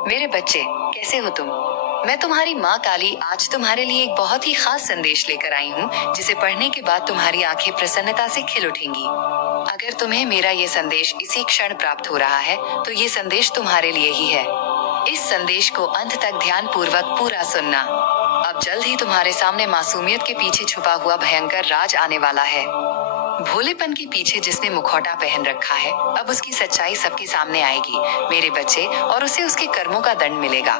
मेरे बच्चे, कैसे हो तुम? मैं तुम्हारी माँ काली आज तुम्हारे लिए एक बहुत ही खास संदेश लेकर आई हूँ, जिसे पढ़ने के बाद तुम्हारी आंखें प्रसन्नता से खिल उठेंगी। अगर तुम्हें मेरा ये संदेश इसी क्षण प्राप्त हो रहा है, तो ये संदेश तुम्हारे लिए ही है। इस संदेश को अंत तक ध्यान पूर्वक पूरा सुनना। अब जल्द ही तुम्हारे सामने मासूमियत के पीछे छुपा हुआ भयंकर राज आने वाला है। भोलेपन के पीछे जिसने मुखौटा पहन रखा है, अब उसकी सच्चाई सबके सामने आएगी मेरे बच्चे, और उसे उसके कर्मों का दंड मिलेगा।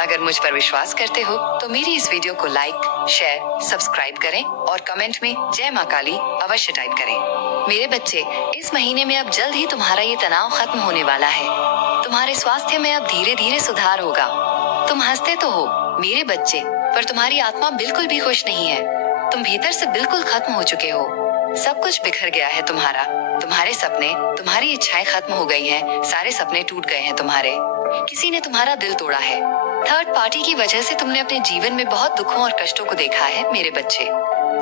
अगर मुझ पर विश्वास करते हो तो मेरी इस वीडियो को लाइक, शेयर, सब्सक्राइब करें और कमेंट में जय माँ काली अवश्य टाइप करें। मेरे बच्चे, इस महीने में अब जल्द ही तुम्हारा ये तनाव खत्म होने वाला है। तुम्हारे स्वास्थ्य में अब धीरे धीरे सुधार होगा। तुम हंसते तो हो मेरे बच्चे, पर तुम्हारी आत्मा बिल्कुल भी खुश नहीं है। तुम भीतर से बिल्कुल खत्म हो चुके हो। सब कुछ बिखर गया है तुम्हारा। तुम्हारे सपने, तुम्हारी इच्छाएं खत्म हो गई हैं। सारे सपने टूट गए हैं तुम्हारे। किसी ने तुम्हारा दिल तोड़ा है। थर्ड पार्टी की वजह से तुमने अपने जीवन में बहुत दुखों और कष्टों को देखा है मेरे बच्चे।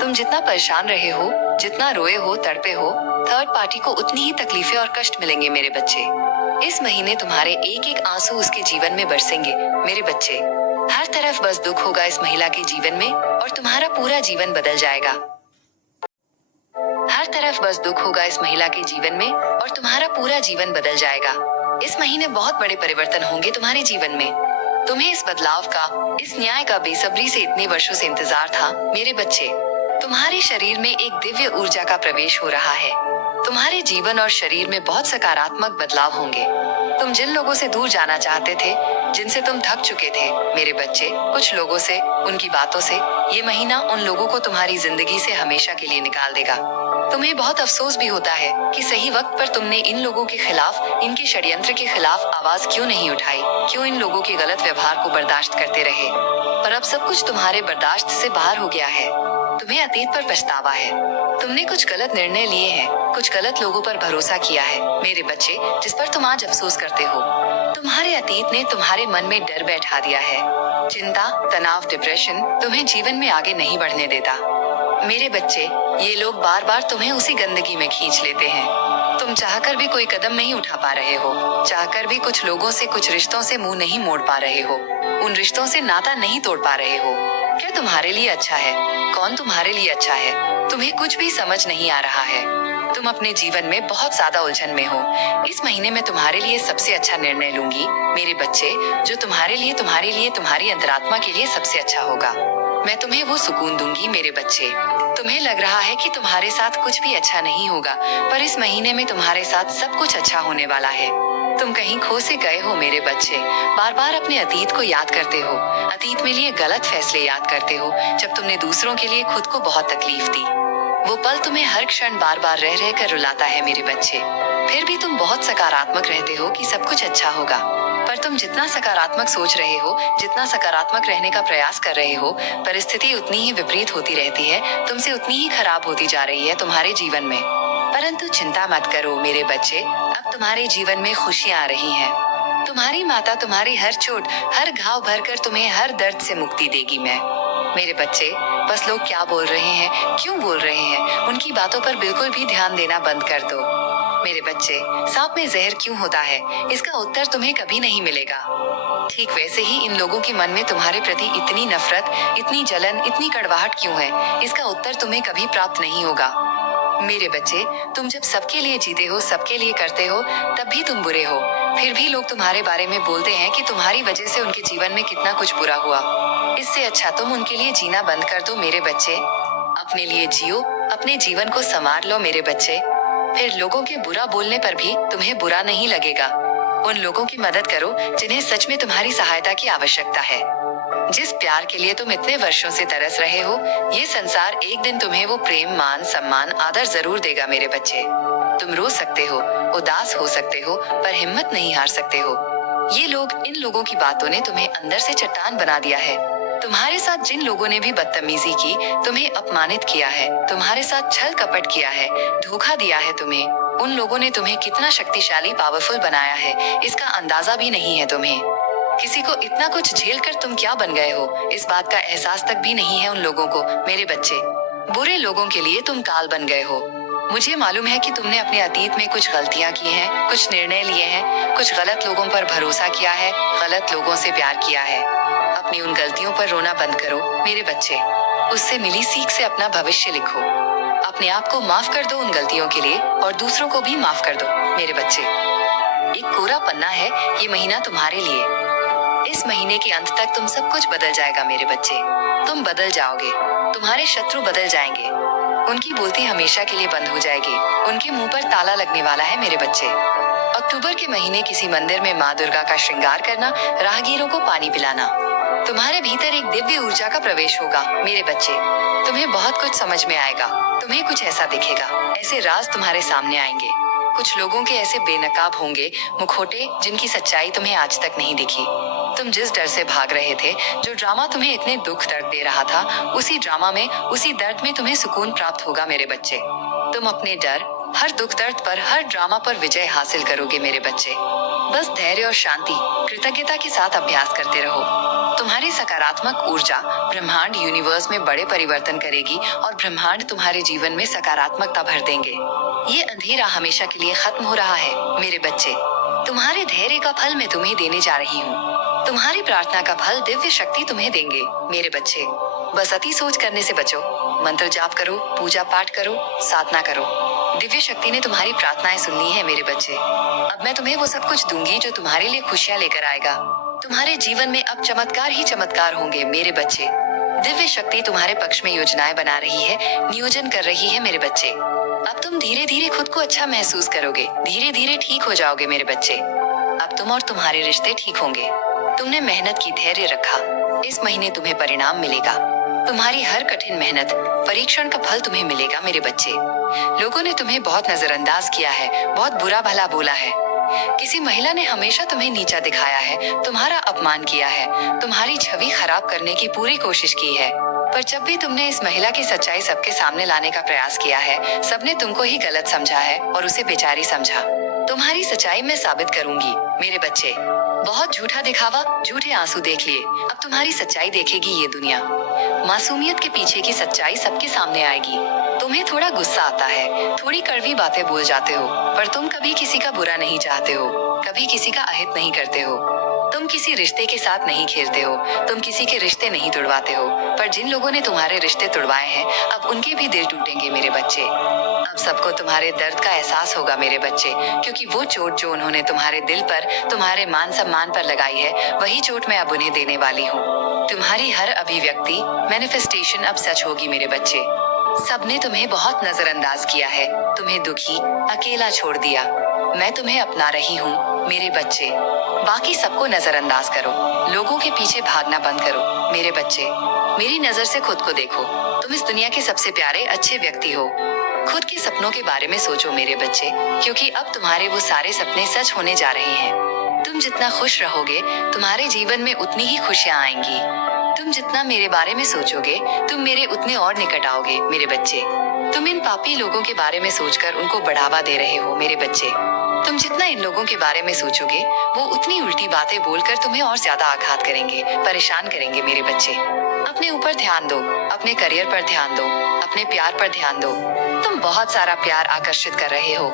तुम जितना परेशान रहे हो, जितना रोए हो, तड़पे हो, थर्ड पार्टी को उतनी ही तकलीफें और कष्ट मिलेंगे मेरे बच्चे। इस महीने तुम्हारे एक एक आंसू उसके जीवन में बरसेंगे मेरे बच्चे। हर तरफ बस दुख होगा इस महिला के जीवन में, और तुम्हारा पूरा जीवन बदल जाएगा। हर तरफ बस दुख होगा इस महिला के जीवन में, और तुम्हारा पूरा जीवन बदल जाएगा। इस महीने बहुत बड़े परिवर्तन होंगे तुम्हारे जीवन में। तुम्हें इस बदलाव का, इस न्याय का बेसब्री से इतने वर्षों से इंतजार था मेरे बच्चे। तुम्हारे शरीर में एक दिव्य ऊर्जा का प्रवेश हो रहा है। तुम्हारे जीवन और शरीर में बहुत सकारात्मक बदलाव होंगे। तुम जिन लोगों से दूर जाना चाहते थे, जिनसे तुम थक चुके थे मेरे बच्चे, कुछ लोगों से, उनकी बातों से, ये महीना उन लोगों को तुम्हारी जिंदगी से हमेशा के लिए निकाल देगा। तुम्हें बहुत अफसोस भी होता है कि सही वक्त पर तुमने इन लोगों के खिलाफ, इनके षड्यंत्र के खिलाफ आवाज क्यों नहीं उठाई, क्यों इन लोगों के गलत व्यवहार को बर्दाश्त करते रहे। पर अब सब कुछ तुम्हारे बर्दाश्त से बाहर हो गया है। तुम्हें अतीत पर पछतावा है। तुमने कुछ गलत निर्णय लिए हैं, कुछ गलत लोगों पर भरोसा किया है मेरे बच्चे, जिस पर तुम आज अफसोस करते हो। तुम्हारे अतीत ने तुम्हारे मन में डर बैठा दिया है। चिंता, तनाव, डिप्रेशन तुम्हें जीवन में आगे नहीं बढ़ने देता मेरे बच्चे। ये लोग बार बार तुम्हें उसी गंदगी में खींच लेते हैं। तुम चाहकर भी कोई कदम नहीं उठा पा रहे हो। चाहकर भी कुछ लोगों से, कुछ रिश्तों से मुंह नहीं मोड़ पा रहे हो। उन रिश्तों से नाता नहीं तोड़ पा रहे हो। क्या तुम्हारे लिए अच्छा है? कौन तुम्हारे लिए अच्छा है? तुम्हें कुछ भी समझ नहीं आ रहा है। तुम अपने जीवन में बहुत ज्यादा उलझन में हो। इस महीने में तुम्हारे लिए सबसे अच्छा निर्णय लूंगी मेरे बच्चे, जो तुम्हारे लिए, तुम्हारी अंतरात्मा के लिए सबसे अच्छा होगा। मैं तुम्हें वो सुकून दूंगी मेरे बच्चे। तुम्हें लग रहा है कि तुम्हारे साथ कुछ भी अच्छा नहीं होगा, पर इस महीने में तुम्हारे साथ सब कुछ अच्छा होने वाला है। तुम कहीं खो से गए हो मेरे बच्चे। बार बार अपने अतीत को याद करते हो। अतीत में लिए गलत फैसले याद करते हो, जब तुमने दूसरों के लिए खुद को बहुत तकलीफ दी। वो पल तुम्हें हर क्षण बार बार रह रह कर रुलाता है मेरे बच्चे। फिर भी तुम बहुत सकारात्मक रहते हो कि सब कुछ अच्छा होगा। पर तुम जितना सकारात्मक सोच रहे हो, जितना सकारात्मक रहने का प्रयास कर रहे हो, परिस्थिति उतनी ही विपरीत होती रहती है। तुमसे उतनी ही खराब होती जा रही है तुम्हारे जीवन में। परंतु चिंता मत करो मेरे बच्चे, अब तुम्हारे जीवन में खुशियां आ रही हैं। तुम्हारी माता तुम्हारी हर चोट, हर घाव भरकर तुम्हें हर दर्द से मुक्ति देगी मैं मेरे बच्चे। बस लोग क्या बोल रहे हैं, क्यों बोल रहे हैं, उनकी बातों पर बिल्कुल भी ध्यान देना बंद कर दो मेरे बच्चे। सांप में जहर क्यों होता है, इसका उत्तर तुम्हें कभी नहीं मिलेगा। ठीक वैसे ही इन लोगों के मन में तुम्हारे प्रति इतनी नफरत, इतनी जलन, इतनी कड़वाहट क्यों है, इसका उत्तर तुम्हें कभी प्राप्त नहीं होगा मेरे बच्चे। तुम जब सबके लिए जीते हो, सबके लिए करते हो, तब भी तुम बुरे हो। फिर भी लोग तुम्हारे बारे में बोलते हैं कि तुम्हारी वजह से उनके जीवन में कितना कुछ बुरा हुआ। इससे अच्छा तुम उनके लिए जीना बंद कर दो मेरे बच्चे। अपने लिए जियो, अपने जीवन को संवार लो मेरे बच्चे। फिर लोगों के बुरा बोलने पर भी तुम्हें बुरा नहीं लगेगा। उन लोगों की मदद करो जिन्हें सच में तुम्हारी सहायता की आवश्यकता है। जिस प्यार के लिए तुम इतने वर्षों से तरस रहे हो, ये संसार एक दिन तुम्हें वो प्रेम, मान, सम्मान, आदर जरूर देगा मेरे बच्चे। तुम रो सकते हो, उदास हो सकते हो, पर हिम्मत नहीं हार सकते हो। ये लोग, इन लोगों की बातों ने तुम्हें अंदर से चट्टान बना दिया है। तुम्हारे साथ जिन लोगों ने भी बदतमीजी की, तुम्हें अपमानित किया है, तुम्हारे साथ छल कपट किया है, धोखा दिया है तुम्हें, उन लोगों ने तुम्हें कितना शक्तिशाली, पावरफुल बनाया है, इसका अंदाजा भी नहीं है तुम्हें। किसी को इतना कुछ झेल कर तुम क्या बन गए हो, इस बात का एहसास तक भी नहीं है उन लोगों को मेरे बच्चे। बुरे लोगों के लिए तुम काल बन गए हो। मुझे मालूम है कि तुमने अपने अतीत में कुछ गलतियां की हैं, कुछ निर्णय लिए हैं, कुछ गलत लोगों पर भरोसा किया है, गलत लोगों से प्यार किया है। अपनी उन गलतियों पर रोना बंद करो मेरे बच्चे। उससे मिली सीख से अपना भविष्य लिखो। अपने आप को माफ कर दो उन गलतियों के लिए और दूसरों को भी माफ कर दो मेरे बच्चे। एक कोरा पन्ना है ये महीना तुम्हारे लिए। इस महीने के अंत तक तुम सब कुछ बदल जाएगा मेरे बच्चे। तुम बदल जाओगे, तुम्हारे शत्रु बदल जाएंगे, उनकी बोलती हमेशा के लिए बंद हो जाएगी, उनके मुंह पर ताला लगने वाला है मेरे बच्चे। अक्टूबर के महीने किसी मंदिर में माँ दुर्गा का श्रृंगार करना, राहगीरों को पानी पिलाना। तुम्हारे भीतर एक दिव्य ऊर्जा का प्रवेश होगा मेरे बच्चे। तुम्हें बहुत कुछ समझ में आएगा, तुम्हें कुछ ऐसा दिखेगा, ऐसे राज तुम्हारे सामने आएंगे। कुछ लोगों के ऐसे बेनकाब होंगे मुखौटे जिनकी सच्चाई तुम्हें आज तक नहीं दिखी। तुम जिस डर से भाग रहे थे, जो ड्रामा तुम्हें इतने दुख दर्द दे रहा था, उसी ड्रामा में, उसी दर्द में तुम्हें सुकून प्राप्त होगा मेरे बच्चे। तुम अपने डर, हर दुख दर्द पर, हर ड्रामा पर विजय हासिल करोगे मेरे बच्चे। बस धैर्य और शांति, कृतज्ञता के साथ अभ्यास करते रहो। तुम्हारी सकारात्मक ऊर्जा ब्रह्मांड यूनिवर्स में बड़े परिवर्तन करेगी और ब्रह्मांड तुम्हारे जीवन में सकारात्मकता भर देंगे। ये अंधेरा हमेशा के लिए खत्म हो रहा है मेरे बच्चे। तुम्हारे धैर्य का फल मैं तुम्हें देने जा रही हूँ। तुम्हारी प्रार्थना का फल दिव्य शक्ति तुम्हें देंगे मेरे बच्चे। बस अति सोच करने से बचो। मंत्र जाप करो, पूजा पाठ करो, साधना करो। दिव्य शक्ति ने तुम्हारी प्रार्थनाएं सुन ली है मेरे बच्चे। अब मैं तुम्हें वो सब कुछ दूंगी जो तुम्हारे लिए खुशियाँ लेकर आएगा। तुम्हारे जीवन में अब चमत्कार ही चमत्कार होंगे मेरे बच्चे। दिव्य शक्ति तुम्हारे पक्ष में योजनाएं बना रही है, नियोजन कर रही है मेरे बच्चे। अब तुम धीरे धीरे खुद को अच्छा महसूस करोगे, धीरे धीरे ठीक हो जाओगे मेरे बच्चे। अब तुम और तुम्हारे रिश्ते ठीक होंगे। तुमने मेहनत की, धैर्य रखा, इस महीने तुम्हें परिणाम मिलेगा। तुम्हारी हर कठिन मेहनत, परीक्षण का फल तुम्हें मिलेगा मेरे बच्चे। लोगों ने तुम्हें बहुत नजरअंदाज किया है, बहुत बुरा भला बोला है। किसी महिला ने हमेशा तुम्हें नीचा दिखाया है, तुम्हारा अपमान किया है, तुम्हारी छवि खराब करने की पूरी कोशिश की है। पर जब भी तुमने इस महिला की सच्चाई सबके सामने लाने का प्रयास किया है, सबने तुमको ही गलत समझा है और उसे बेचारी समझा। तुम्हारी सच्चाई मैं साबित करूंगी मेरे बच्चे। बहुत झूठा दिखावा, झूठे आंसू देख लिए, अब तुम्हारी सच्चाई देखेगी ये दुनिया। मासूमियत के पीछे की सच्चाई सबके सामने आएगी। तुम्हें थोड़ा गुस्सा आता है, थोड़ी कड़वी बातें बोल जाते हो, पर तुम कभी किसी का बुरा नहीं चाहते हो, कभी किसी का अहित नहीं करते हो। तुम किसी रिश्ते के साथ नहीं खेलते हो, तुम किसी के रिश्ते नहीं तोड़वाते हो। पर जिन लोगों ने तुम्हारे रिश्ते तोड़वाए हैं, अब उनके भी दिल टूटेंगे मेरे बच्चे। अब सबको तुम्हारे दर्द का एहसास होगा मेरे बच्चे, क्योंकि वो चोट जो उन्होंने तुम्हारे दिल पर, तुम्हारे मान सम्मान पर लगाई है, वही चोट मैं अब उन्हें देने वाली हूँ। तुम्हारी हर अभिव्यक्ति, मैनिफेस्टेशन अब सच होगी मेरे बच्चे। सबने तुम्हें बहुत नजरअंदाज किया है, तुम्हें दुखी, अकेला छोड़ दिया। मैं तुम्हें अपना रही हूँ मेरे बच्चे। बाकी सबको नजरअंदाज करो, लोगों के पीछे भागना बंद करो मेरे बच्चे। मेरी नजर से खुद को देखो, तुम इस दुनिया के सबसे प्यारे, अच्छे व्यक्ति हो। खुद के सपनों के बारे में सोचो मेरे बच्चे, क्योंकि अब तुम्हारे वो सारे सपने सच होने जा रहे हैं। तुम जितना खुश रहोगे, तुम्हारे जीवन में उतनी ही खुशियाँ आएंगी। तुम जितना मेरे बारे में सोचोगे, तुम मेरे उतने और निकट आओगे मेरे बच्चे। तुम इन पापी लोगों के बारे में सोचकर उनको बढ़ावा दे रहे हो मेरे बच्चे। तुम जितना इन लोगों के बारे में सोचोगे, वो उतनी उल्टी बातें बोलकर तुम्हें और ज्यादा आघात करेंगे, परेशान करेंगे मेरे बच्चे। अपने ऊपर ध्यान दो, अपने करियर पर ध्यान दो, अपने प्यार पर ध्यान दो। तुम बहुत सारा प्यार आकर्षित कर रहे हो।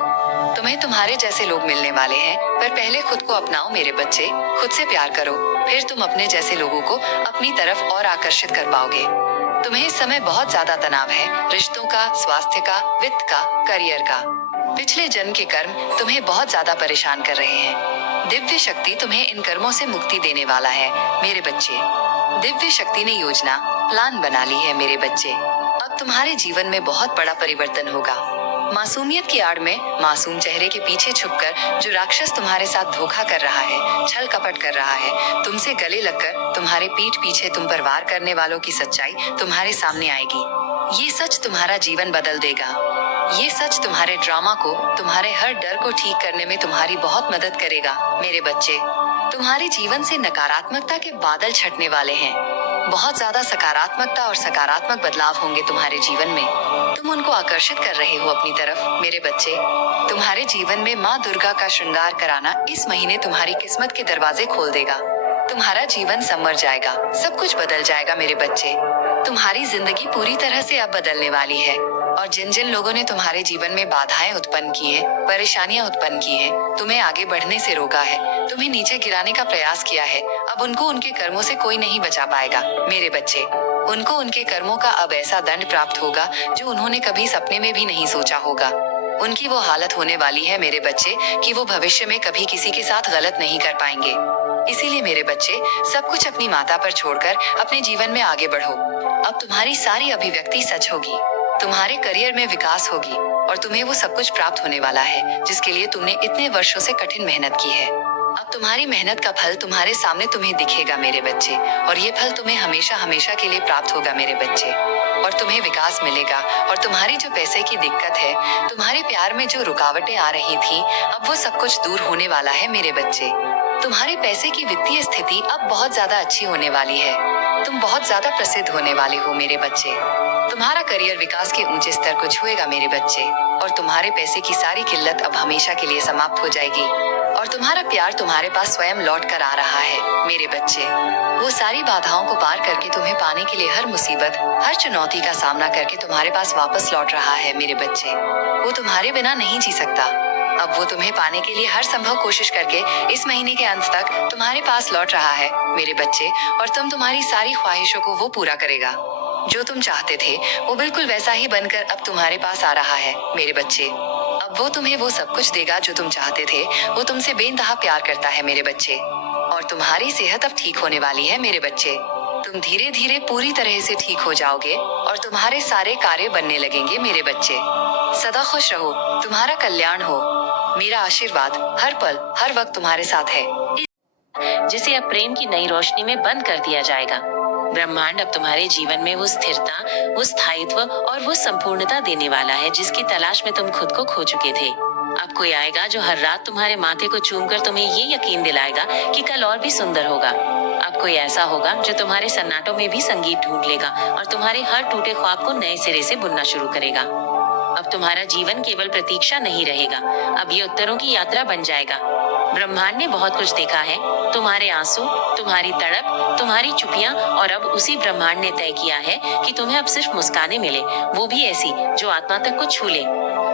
तुम्हें तुम्हारे जैसे लोग मिलने वाले हैं, पर पहले खुद को अपनाओ मेरे बच्चे। खुद से प्यार करो, फिर तुम अपने जैसे लोगों को अपनी तरफ और आकर्षित कर पाओगे। तुम्हें इस समय बहुत ज्यादा तनाव है, रिश्तों का, स्वास्थ्य का, वित्त का, करियर का। पिछले जन्म के कर्म तुम्हें बहुत ज्यादा परेशान कर रहे हैं। दिव्य शक्ति तुम्हें इन कर्मों से मुक्ति देने वाला है मेरे बच्चे। दिव्य शक्ति ने योजना, प्लान बना ली है मेरे बच्चे। अब तुम्हारे जीवन में बहुत बड़ा परिवर्तन होगा। मासूमियत की आड़ में, मासूम चेहरे के पीछे छुपकर जो राक्षस तुम्हारे साथ धोखा कर रहा है, छल कपट कर रहा है, तुमसे गले लगकर तुम्हारे पीठ पीछे तुम पर वार करने वालों की सच्चाई तुम्हारे सामने आएगी। ये सच तुम्हारा जीवन बदल देगा। ये सच तुम्हारे ड्रामा को, तुम्हारे हर डर को ठीक करने में तुम्हारी बहुत मदद करेगा मेरे बच्चे। तुम्हारे जीवन से नकारात्मकता के बादल छटने वाले हैं। बहुत ज्यादा सकारात्मकता और सकारात्मक बदलाव होंगे तुम्हारे जीवन में। तुम उनको आकर्षित कर रहे हो अपनी तरफ मेरे बच्चे। तुम्हारे जीवन में माँ दुर्गा का श्रृंगार कराना इस महीने तुम्हारी किस्मत के दरवाजे खोल देगा। तुम्हारा जीवन संवर जाएगा, सब कुछ बदल जाएगा मेरे बच्चे। तुम्हारी जिंदगी पूरी तरह से अब बदलने वाली है। और जिन जिन लोगों ने तुम्हारे जीवन में बाधाएं उत्पन्न की हैं, परेशानियां उत्पन्न की हैं, तुम्हें आगे बढ़ने से रोका है, तुम्हें नीचे गिराने का प्रयास किया है, अब उनको उनके कर्मों से कोई नहीं बचा पाएगा मेरे बच्चे। उनको उनके कर्मों का अब ऐसा दंड प्राप्त होगा जो उन्होंने कभी सपने में भी नहीं सोचा होगा। उनकी वो हालत होने वाली है मेरे बच्चे कि वो भविष्य में कभी किसी के साथ गलत नहीं कर पाएंगे। इसीलिए मेरे बच्चे, सब कुछ अपनी माता पर छोड़कर अपने जीवन में आगे बढ़ो। अब तुम्हारी सारी अभिव्यक्ति सच होगी, तुम्हारे करियर में विकास होगी और तुम्हें वो सब कुछ प्राप्त होने वाला है जिसके लिए तुमने इतने वर्षों से कठिन मेहनत की है। अब तुम्हारी मेहनत का फल तुम्हारे सामने तुम्हें दिखेगा मेरे बच्चे, और ये फल तुम्हें हमेशा हमेशा के लिए प्राप्त होगा मेरे बच्चे। और तुम्हें विकास मिलेगा, और तुम्हारी जो पैसे की दिक्कत है, तुम्हारे प्यार में जो रुकावटें आ रही थी, अब वो सब कुछ दूर होने वाला है मेरे बच्चे। तुम्हारे पैसे की वित्तीय स्थिति अब बहुत ज्यादा अच्छी होने वाली है। तुम बहुत ज्यादा प्रसिद्ध होने वाले हो मेरे बच्चे। तुम्हारा करियर विकास के ऊंचे स्तर को छुएगा मेरे बच्चे, और तुम्हारे पैसे की सारी किल्लत अब हमेशा के लिए समाप्त हो जाएगी, और तुम्हारा प्यार तुम्हारे पास स्वयं लौट कर आ रहा है मेरे बच्चे। वो सारी बाधाओं को पार करके तुम्हें पाने के लिए हर मुसीबत, हर चुनौती का सामना करके तुम्हारे पास वापस लौट रहा है मेरे बच्चे। वो तुम्हारे बिना नहीं जी सकता। अब वो तुम्हें पाने के लिए हर संभव कोशिश करके इस महीने के अंत तक तुम्हारे पास लौट रहा है मेरे बच्चे, और तुम्हारी सारी ख्वाहिशों को वो पूरा करेगा। जो तुम चाहते थे वो बिल्कुल वैसा ही बनकर अब तुम्हारे पास आ रहा है मेरे बच्चे। अब वो तुम्हें वो सब कुछ देगा जो तुम चाहते थे। वो तुमसे बेइंतहा प्यार करता है मेरे बच्चे, और तुम्हारी सेहत अब ठीक होने वाली है मेरे बच्चे। तुम धीरे धीरे पूरी तरह से ठीक हो जाओगे, और तुम्हारे सारे कार्य बनने लगेंगे मेरे बच्चे। सदा खुश रहो, तुम्हारा कल्याण हो। मेरा आशीर्वाद हर पल हर वक्त तुम्हारे साथ है, जिसे अब प्रेम की नई रोशनी में बंद कर दिया जाएगा। ब्रह्मांड अब तुम्हारे जीवन में वो स्थिरता, वो स्थायित्व और वो संपूर्णता देने वाला है जिसकी तलाश में तुम खुद को खो चुके थे। अब कोई आएगा जो हर रात तुम्हारे माथे को चूमकर तुम्हें ये यकीन दिलाएगा कि कल और भी सुंदर होगा। अब कोई ऐसा होगा जो तुम्हारे सन्नाटों में भी संगीत ढूंढ लेगा और तुम्हारे हर टूटे ख्वाब को नए सिरे से बुनना शुरू करेगा। अब तुम्हारा जीवन केवल प्रतीक्षा नहीं रहेगा, अब ये उत्तरों की यात्रा बन जाएगा। ब्रह्मांड ने बहुत कुछ देखा है, तुम्हारे आंसू, तुम्हारी तड़प, तुम्हारी चुपियां, और अब उसी ब्रह्मांड ने तय किया है कि तुम्हें अब सिर्फ मुस्कानें मिले, वो भी ऐसी जो आत्मा तक को छू ले।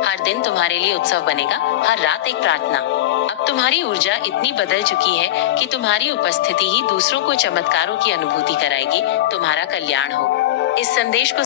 हर दिन तुम्हारे लिए उत्सव बनेगा, हर रात एक प्रार्थना। अब तुम्हारी ऊर्जा इतनी बदल चुकी है कि तुम्हारी उपस्थिति ही दूसरों को चमत्कारों की अनुभूति कराएगी। तुम्हारा कल्याण हो। इस संदेश को